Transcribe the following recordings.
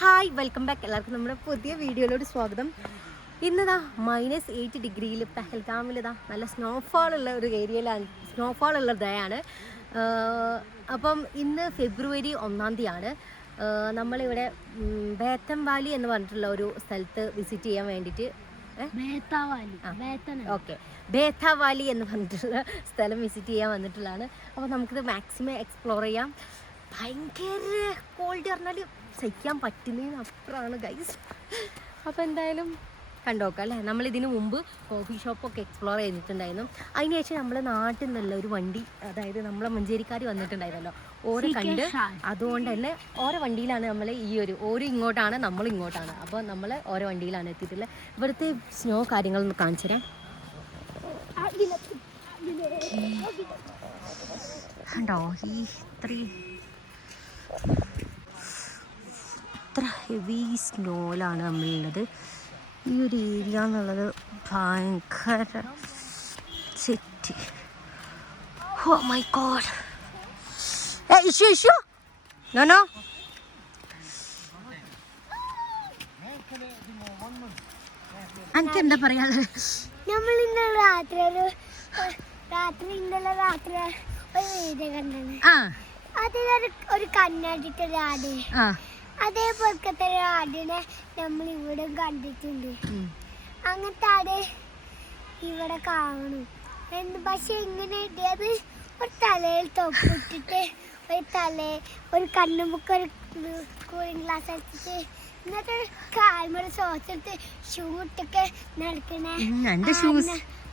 Hi welcome back. എല്ലാവർക്കും നമ്മുടെ പുതിയ വീഡിയോയിലോട് സ്വാഗതം. ഇന്നിതാ -8 ഡിഗ്രിയിൽ പെഹൽഗാമിലിതാ നല്ല സ്നോഫാൾ ഉള്ള ഒരു ഏരിയയിലാണ്, സ്നോഫാൾ ഉള്ള ഡേ ആണ്. അപ്പം ഇന്ന് ഫെബ്രുവരി 1-ാം തീയതിയാണ്. നമ്മളിവിടെ ബേത്തം വാലി എന്ന് പറഞ്ഞിട്ടുള്ള ഒരു സ്ഥലത്ത് വിസിറ്റ് ചെയ്യാൻ വേണ്ടിയിട്ട് ബേത്ത വാലി എന്ന് പറഞ്ഞിട്ടുള്ള സ്ഥലം വിസിറ്റ് ചെയ്യാൻ വന്നിട്ടുള്ളതാണ്. അപ്പോൾ നമുക്കിത് മാക്സിമം എക്സ്പ്ലോർ ചെയ്യാം. ഭയങ്കര കോൾഡ് പറഞ്ഞാൽ സഹിക്കാൻ പറ്റുന്നതിന് അപ്പുറമാണ് ഗൈസ്. അപ്പോൾ എന്തായാലും കണ്ടോക്കാം അല്ലേ. നമ്മളിതിന് മുമ്പ് കോഫി ഷോപ്പൊക്കെ എക്സ്പ്ലോർ ചെയ്തിട്ടുണ്ടായിരുന്നു. അതിനുശേഷം നമ്മളെ നാട്ടിൽ നിന്നുള്ള ഒരു വണ്ടി, അതായത് നമ്മളെ മഞ്ചേരിക്കാർ വന്നിട്ടുണ്ടായിരുന്നല്ലോ, ഓരോ കണ്ട് അതുകൊണ്ട് തന്നെ ഓരോ വണ്ടിയിലാണ് നമ്മൾ ഓരോ ഇങ്ങോട്ടാണ്, നമ്മൾ ഇങ്ങോട്ടാണ്. അപ്പോൾ നമ്മൾ ഓരോ വണ്ടിയിലാണ് എത്തിയിട്ടുള്ളത്. ഇവിടുത്തെ സ്നോ കാര്യങ്ങളൊന്ന് കാണിച്ചു തരാം. കണ്ടോ ഇത്ര ഹെവി സ്നോയിലാണ് നമ്മളുള്ളത്. ഈ ഒരു ഏരിയ എന്നുള്ളത് ഭയങ്കര set. Oh my god. Issue no എനിക്ക് എന്താ പറയാനുള്ളത്? നമ്മൾ ഇന്നലെ രാത്രി ഒരു വീഡിയോ കണ്ടു. അതിലൊരു കണ്ണാടിട്ട ആട്, അതേപോലത്തെ ഒരു ആടിനെ നമ്മൾ ഇവിടെ കണ്ടിട്ടുണ്ട്. അങ്ങനത്തെ ആട് ഇവിടെ കാണും. പക്ഷെ എങ്ങനെ ഇട്ടിയത് ഒരു തലയിൽ തൊപ്പിട്ടിട്ട് ഒരു കണ്ണുമുക്ക് ഒരു കൂളിംഗ് ഗ്ലാസ് വെച്ചിട്ട് എന്നിട്ട് കാൽമറ സോച്ചെടുത്ത് ഷൂ ഇട്ടൊക്കെ നടക്കണേ.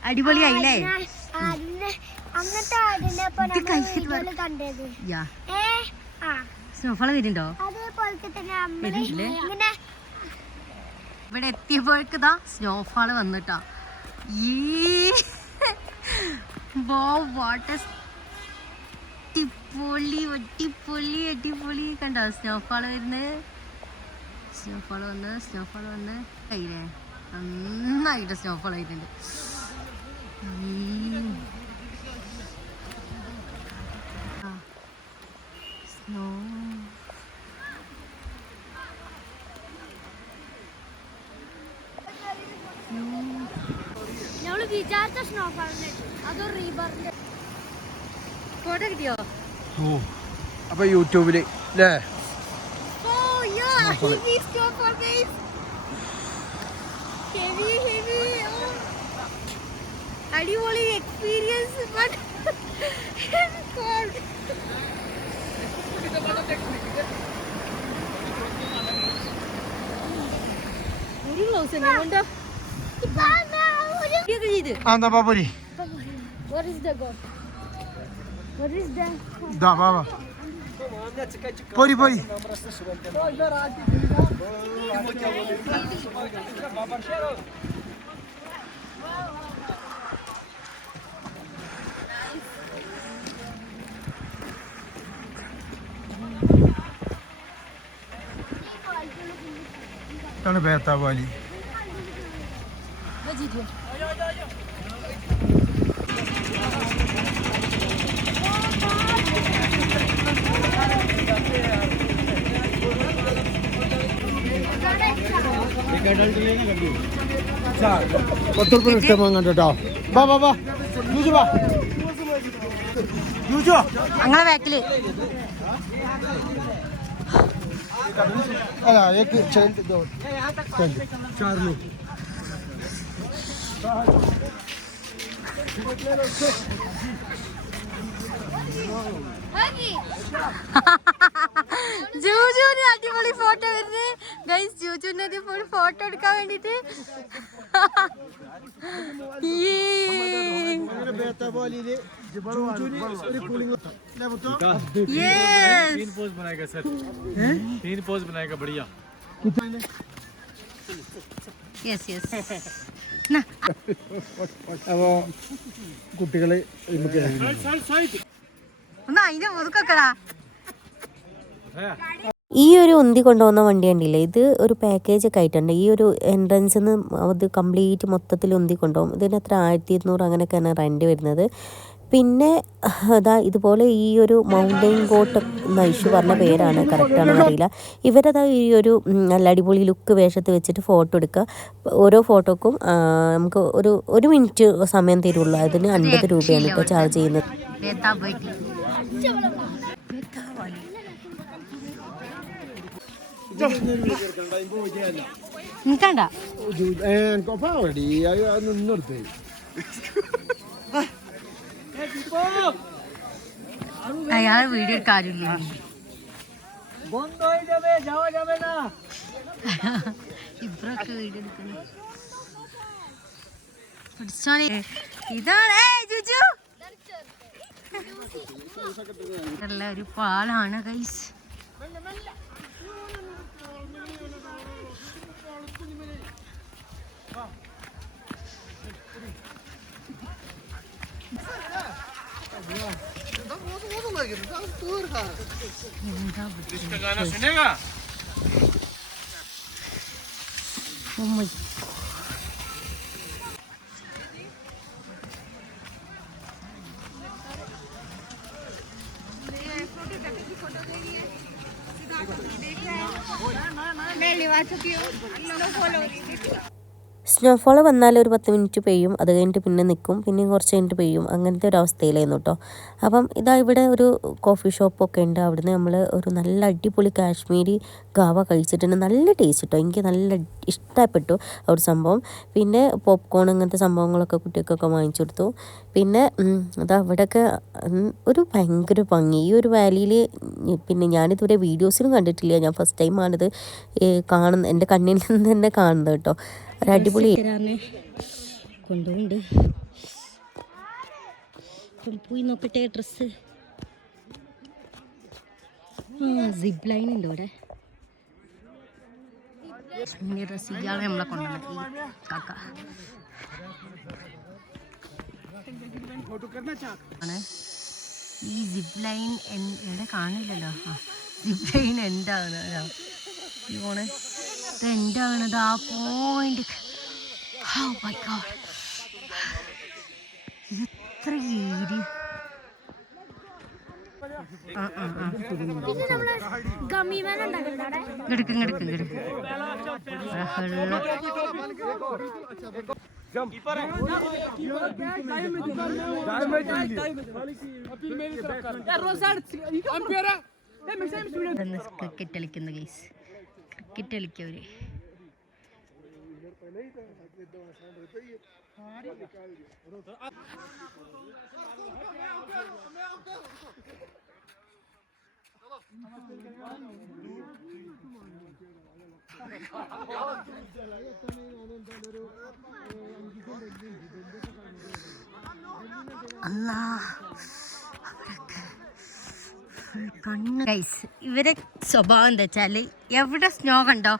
അടിപൊളിയായില്ലേ? അങ്ങനത്തെ ആടിനെ കണ്ടത്. സ്നോഫാൾ വരുന്നുണ്ടോ? അതേപോലത്തെ തന്നെ ഇങ്ങനെ ഇവിടെ എത്തിയപ്പോഴേക്ക് സ്നോഫാൾ വന്നിട്ടാ. അടിപൊളി കണ്ടോ സ്നോഫാൾ വരുന്നത്. സ്നോഫാൾ വന്ന് കയ്യിലേ നന്നായിട്ട് സ്നോഫാൾ ആയിട്ടുണ്ട്. സ്നോ വിചാരിച്ച സ്നോഫാളിന്റെ അതൊരു റീബറിന്റെ ഫോട്ടോ കിട്ടിയോ? അപ്പൊ യൂട്യൂബില് അല്ലേ? അടിപൊളി എക്സ്പീരിയൻസ്. ഒരു ഗ്ലൗസ് തന്നെ കൊണ്ടോ. പോരി ഇതാണ് ബേത്ത വാലി. ₹10 ഇഷ്ടം കേട്ടോ. അങ്ങനെ ബാക്കില് അല്ല ഏക്ക് ചാർലു ജൂജുവിന് അടിപൊളി ഫോട്ടോ വരുന്നത് ഗൈസ്. ജൂജുവിന് അടിപൊളി ഫോട്ടോ എടുക്കാൻ വേണ്ടിട്ട് तीन पोज बनाएगा बढ़िया. അപ്പൊ കുട്ടികള് ഒന്ന് അതിന്റെ മുതുക്കൊക്കെടാ. ഈ ഒരു ഉന്തി കൊണ്ടുപോകുന്ന വണ്ടി കണ്ടില്ലേ, ഇത് ഒരു പാക്കേജ് ഒക്കെ ആയിട്ടുണ്ട്. ഈ ഒരു എൻട്രൻസിൽ നിന്ന് അത് കംപ്ലീറ്റ് മൊത്തത്തിൽ ഉന്തി കൊണ്ടുപോകും. ഇതിന് എത്ര 1200 അങ്ങനെയൊക്കെയാണ് റെൻറ്റ് വരുന്നത്. പിന്നെ അതാ ഇതുപോലെ ഈ ഒരു മൗണ്ടെയിൻ ഗോട്ട് നൈഷു പറഞ്ഞ പേരാണ്, കറക്റ്റാണോ അറിയില്ല. ഇവരതാ ഈ ഒരു നല്ല അടിപൊളി ലുക്ക് വേഷത്ത് വെച്ചിട്ട് ഫോട്ടോ എടുക്കുക. ഓരോ ഫോട്ടോക്കും നമുക്ക് ഒരു മിനിറ്റ് സമയം തരുള്ളൂ. അതിന് 50 രൂപയാണ് ഇപ്പോൾ ചാർജ് ചെയ്യുന്നത്. അയാൾ വീഡിയോ എടുക്കാറില്ല. ഇവരൊക്കെ വീഡിയോ എടുക്കുന്നു. ഇതാണ് ഒരു പാലാണ് ഗൈസ്. इसका गाना सुनेगा സ്നോഫോൾ വന്നാൽ ഒരു 10 മിനിറ്റ് പെയ്യും, അത് കഴിഞ്ഞിട്ട് പിന്നെ നിൽക്കും, പിന്നെയും കുറച്ച് കഴിഞ്ഞിട്ട് പെയ്യും. അങ്ങനത്തെ ഒരു അവസ്ഥയിലായിരുന്നു കേട്ടോ. അപ്പം ഇതാ ഇവിടെ ഒരു കോഫി ഷോപ്പൊക്കെ ഉണ്ട്. അവിടുന്ന് നമ്മൾ ഒരു നല്ല അടിപൊളി കാശ്മീരി ഗാവ കഴിച്ചിട്ടുണ്ട്. നല്ല ടേസ്റ്റ് കേട്ടോ, എനിക്ക് നല്ല ഇഷ്ടപ്പെട്ടു ആ ഒരു സംഭവം. പിന്നെ പോപ്കോൺ അങ്ങനത്തെ സംഭവങ്ങളൊക്കെ കുട്ടികൾക്കൊക്കെ വാങ്ങിച്ചു കൊടുത്തു. പിന്നെ അതാ അവിടെയൊക്കെ ഒരു ഭയങ്കര ഭംഗി ഈ ഒരു വാലിയിൽ. പിന്നെ ഞാനിതുവരെ വീഡിയോസിലും കണ്ടിട്ടില്ല, ഞാൻ ഫസ്റ്റ് ടൈമാണിത് കാണുന്നത്, എൻ്റെ കണ്ണിൽ നിന്ന് തന്നെ കാണുന്നത് കേട്ടോ. ഒരു അടിപൊളി കൊണ്ടുപോണ്ട്. പോയി നോക്കട്ടെ ഡ്രസ്സ്. സിപ്പ് ലൈൻ ഉണ്ട് ഇവിടെ. ഡ്രസ് ഇയാളെ നമ്മളെ കൊണ്ടുവന്നു കാക്ക. ഈ സിപ്പ് ലൈൻ എവിടെ കാണില്ലല്ലോ. സിപ്പ് ലൈൻ എന്താകുന്നതോ ഈ പോണേ എന്താകണത് ആ പോയിന്റ്. Oh my God. ഇത്ര ഏരിയ ക്രിക്കറ്റ് കളിക്കുന്ന കേസ്. ക്രിക്കറ്റ് കളിക്കവര് ഇവരെ സ്വഭാവം എന്താ വെച്ചാല് എവിടെ സ്നോ കണ്ടോ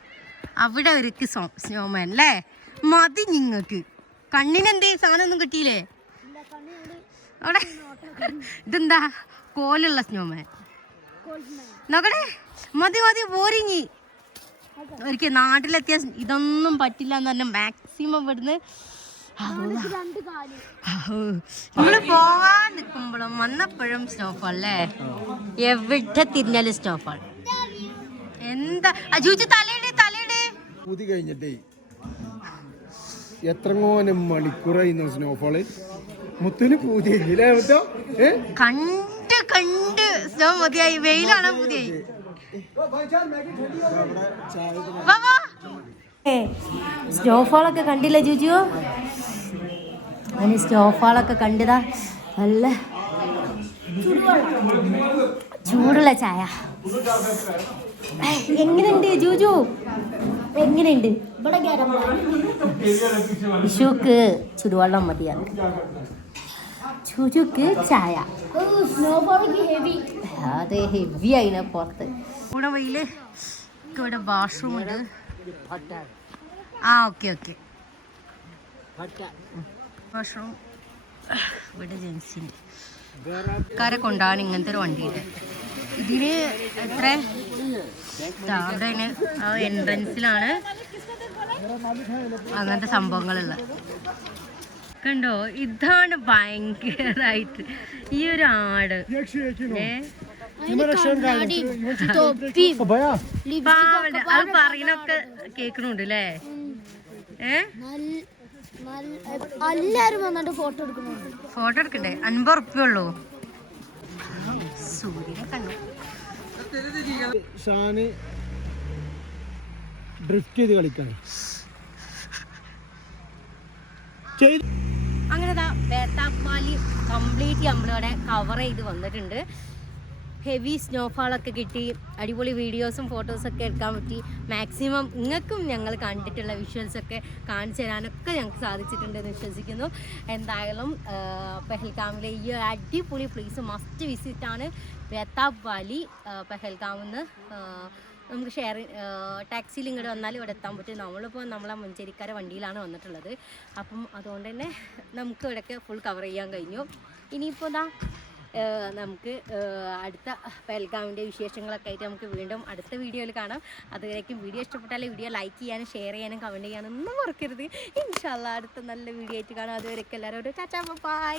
അവിടെ അവർക്ക് സ്നോമാൻ അല്ലേ. മതി നിങ്ങൾക്ക് കണ്ണിനെന്തേ സാധനം ഒന്നും കിട്ടിയില്ലേ അവിടെ. ഇതെന്താ കോലുള്ള സ്നോമാൻ നോക്കടേ. മതി മതി ബോറിങ്. ഒരിക്കൽ നാട്ടിലെത്തിയ ഇതൊന്നും പറ്റില്ല എന്ന് പറഞ്ഞാൽ മാക്സിമം ഇവിടുന്ന് നമ്മള് പോവാൻ നിൽക്കുമ്പോഴും വന്നപ്പോഴും സ്നോഫാൾ അല്ലേ. എവിടെ തിരിഞ്ഞാലും സ്നോഫാൾ. എന്താ അജൂജ് തലയിടെ തലയിടെ പൂതി കഴിഞ്ഞിട്ടേ എത്രങ്ങോനം മണിക്കൂറായി സ്നോഫാള്. മുത്തിന് പൂതി കണ്ട് കണ്ട് സ്നോ മതിയായി. വെയിലാണ് പൂതിയായി. സ്നോഫാളൊക്കെ കണ്ടില്ല ജൂജു? അതിന് സ്നോഫാളൊക്കെ കണ്ടതാ. നല്ല ചൂടുള്ള ചായ. എങ്ങനെയുണ്ട് ജൂജു? എങ്ങനെയുണ്ട്? വിഷുക്ക് ചുടുവെള്ളം മതിയാണ്. ചുരുക്ക് ചായ. അതെ ഹെവി ആയിന പുറത്ത്. ഇവിടെ വെയില്. ഇവിടെ വാഷ്റൂം ഉണ്ട്. ആ ഓക്കെ ഓക്കെ വാഷ്റൂം. ഇവിടെ ജെൻസിന് ആൾക്കാരെ കൊണ്ടുപോകാൻ ഇങ്ങനത്തെ ഒരു വണ്ടിയുണ്ട്. ഇതിന് എത്ര അവിടെ എൻട്രൻസിലാണ് അങ്ങനത്തെ സംഭവങ്ങളുള്ളത്. കണ്ടോ, ഇതാണ് ഭയങ്കരായിട്ട് ഈ ഒരു ആട്. പാവണ്ട്, അത് പറയണൊക്കെ കേക്കണുണ്ട് അല്ലേ? എല്ലാരും വന്നിട്ട് ഫോട്ടോ എടുക്കുന്നുണ്ട്. ഫോട്ടോ എടുക്കണ്ടേ? 50 ഉറുപ്പ്യുള്ളൂ. സൂര്യനെ കണ്ടു. ഷാന് ഡ്രിഫ്റ്റ് ചെയ്ത് കളിക്കാണ്. അങ്ങനെ ബേത്താപ്പാലി കംപ്ലീറ്റ് നമ്മളിവിടെ കവർ ചെയ്ത് വന്നിട്ടുണ്ട്. ഹെവി സ്നോഫാളൊക്കെ കിട്ടി, അടിപൊളി വീഡിയോസും ഫോട്ടോസൊക്കെ എടുക്കാൻ പറ്റി. മാക്സിമം നിങ്ങൾക്കും ഞങ്ങൾ കണ്ടിട്ടുള്ള വിഷ്വൽസൊക്കെ കാണിച്ചു തരാനൊക്കെ ഞങ്ങൾക്ക് സാധിച്ചിട്ടുണ്ടെന്ന് വിശ്വസിക്കുന്നു. എന്തായാലും പെഹൽഗാമിലെ ഈ അടിപൊളി പ്ലേസ് മസ്റ്റ് വിസിറ്റാണ് ബേതാബ് വാലി. പെഹൽഗാമിൽ നിന്ന് നമുക്ക് ടാക്സിയിൽ ഇങ്ങോട്ട് വന്നാൽ ഇവിടെ എത്താൻ പറ്റും. നമ്മളിപ്പോൾ നമ്മളെ മഞ്ചേരിക്കാരെ വണ്ടിയിലാണ് വന്നിട്ടുള്ളത്. അപ്പം അതുകൊണ്ട് തന്നെ നമുക്ക് ഇവിടെയൊക്കെ ഫുൾ കവർ ചെയ്യാൻ കഴിഞ്ഞു. ഇനിയിപ്പോൾ നമുക്ക് അടുത്ത പെഹൽഗാമിൻ്റെ വിശേഷങ്ങളൊക്കെ ആയിട്ട് നമുക്ക് വീണ്ടും അടുത്ത വീഡിയോയിൽ കാണാം. അതുവരേക്കും വീഡിയോ ഇഷ്ടപ്പെട്ടാൽ വീഡിയോ ലൈക്ക് ചെയ്യാനും ഷെയർ ചെയ്യാനും കമൻറ്റ് ചെയ്യാനും ഒന്നും മറക്കരുത്. ഇൻഷാ അല്ലാഹ് അടുത്ത നല്ല വീഡിയോ ആയിട്ട് കാണാം. അതുവരേക്കും എല്ലാവരും ടാറ്റാ ബൈ.